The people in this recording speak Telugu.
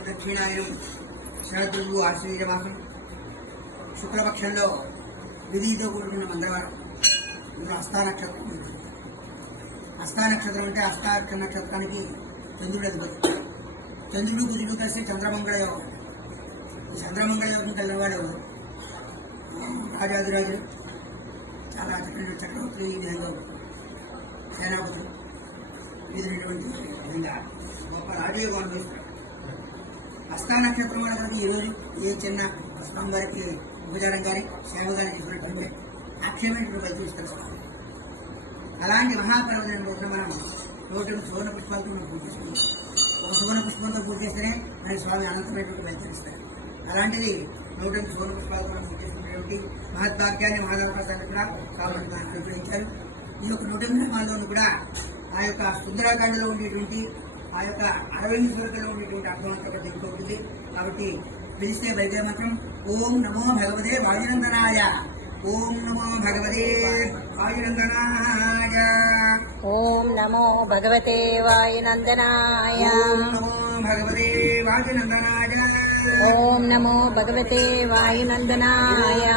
దక్షిణాయనం శరదృగు ఆశ్రయ మాసం శుక్లపక్షంలో విధితో కూడుకున్న మంగళవారం ఇందులో హస్తానక్షత్రం హస్తానక్షత్రం అంటే హస్తాక్ష నక్షత్రానికి చంద్రుడు అధిపతి చంద్రుడు కుజుడు కలిసి చంద్రమంగళ యోగం. ఈ చంద్రమంగళ యోగం కలిగిన వాడు చాలా చక్కటి చక్రవర్తి నేను సేనాపతులు. ఎదిరినటువంటి విధంగా గొప్ప రాజయోగం అనుభవిస్తారు హస్తా నక్షత్రం అనేటువంటి ఈరోజు ఏ చిన్న స్వామివారికి ఉపచారం కానీ సేవ కానీ ఇచ్చినటువంటి అక్షయమైనటువంటి ఫలితం ఇస్తారు అలాంటి మహాపర్వదిన రోజున మనం నూట సువర్ణ పుష్పాలతో మనం పూజ చేసుకుంటాం. ఒక సువర్ణ పుష్పంతో పూజ చేస్తేనే మన స్వామి అనంతమైనటువంటి ఫలితం ఇస్తారు అలాంటిది నూట సువర్ణ పుష్పాలతో మనం పూజ చేసుకునేటువంటి మహద్భాగ్యాన్ని మహాదవకాశాన్ని కూడా కావాలని దానికి ఉపయోగించారు. ఈ యొక్క నూట గ్రామాల్లోనూ కూడా ఆ యొక్క సుందరాకాండలో ఉండేటువంటి ఆ యొక్క అరవింద స్వరూపంలో ఉండేటువంటి అర్థవంతం ఉంటుంది కాబట్టి పిలిస్తే వైద్య మంత్రం ఓం నమో భగవతే వాయునందనాయ. ఓం నమో భగవతే వాయునందనాయ. ఓం నమో భగవతే వాయునందనాయ. ఓం నమో భగవతే వాయునందనాయ. ఓం నమో భగవతే వాయునందనాయ.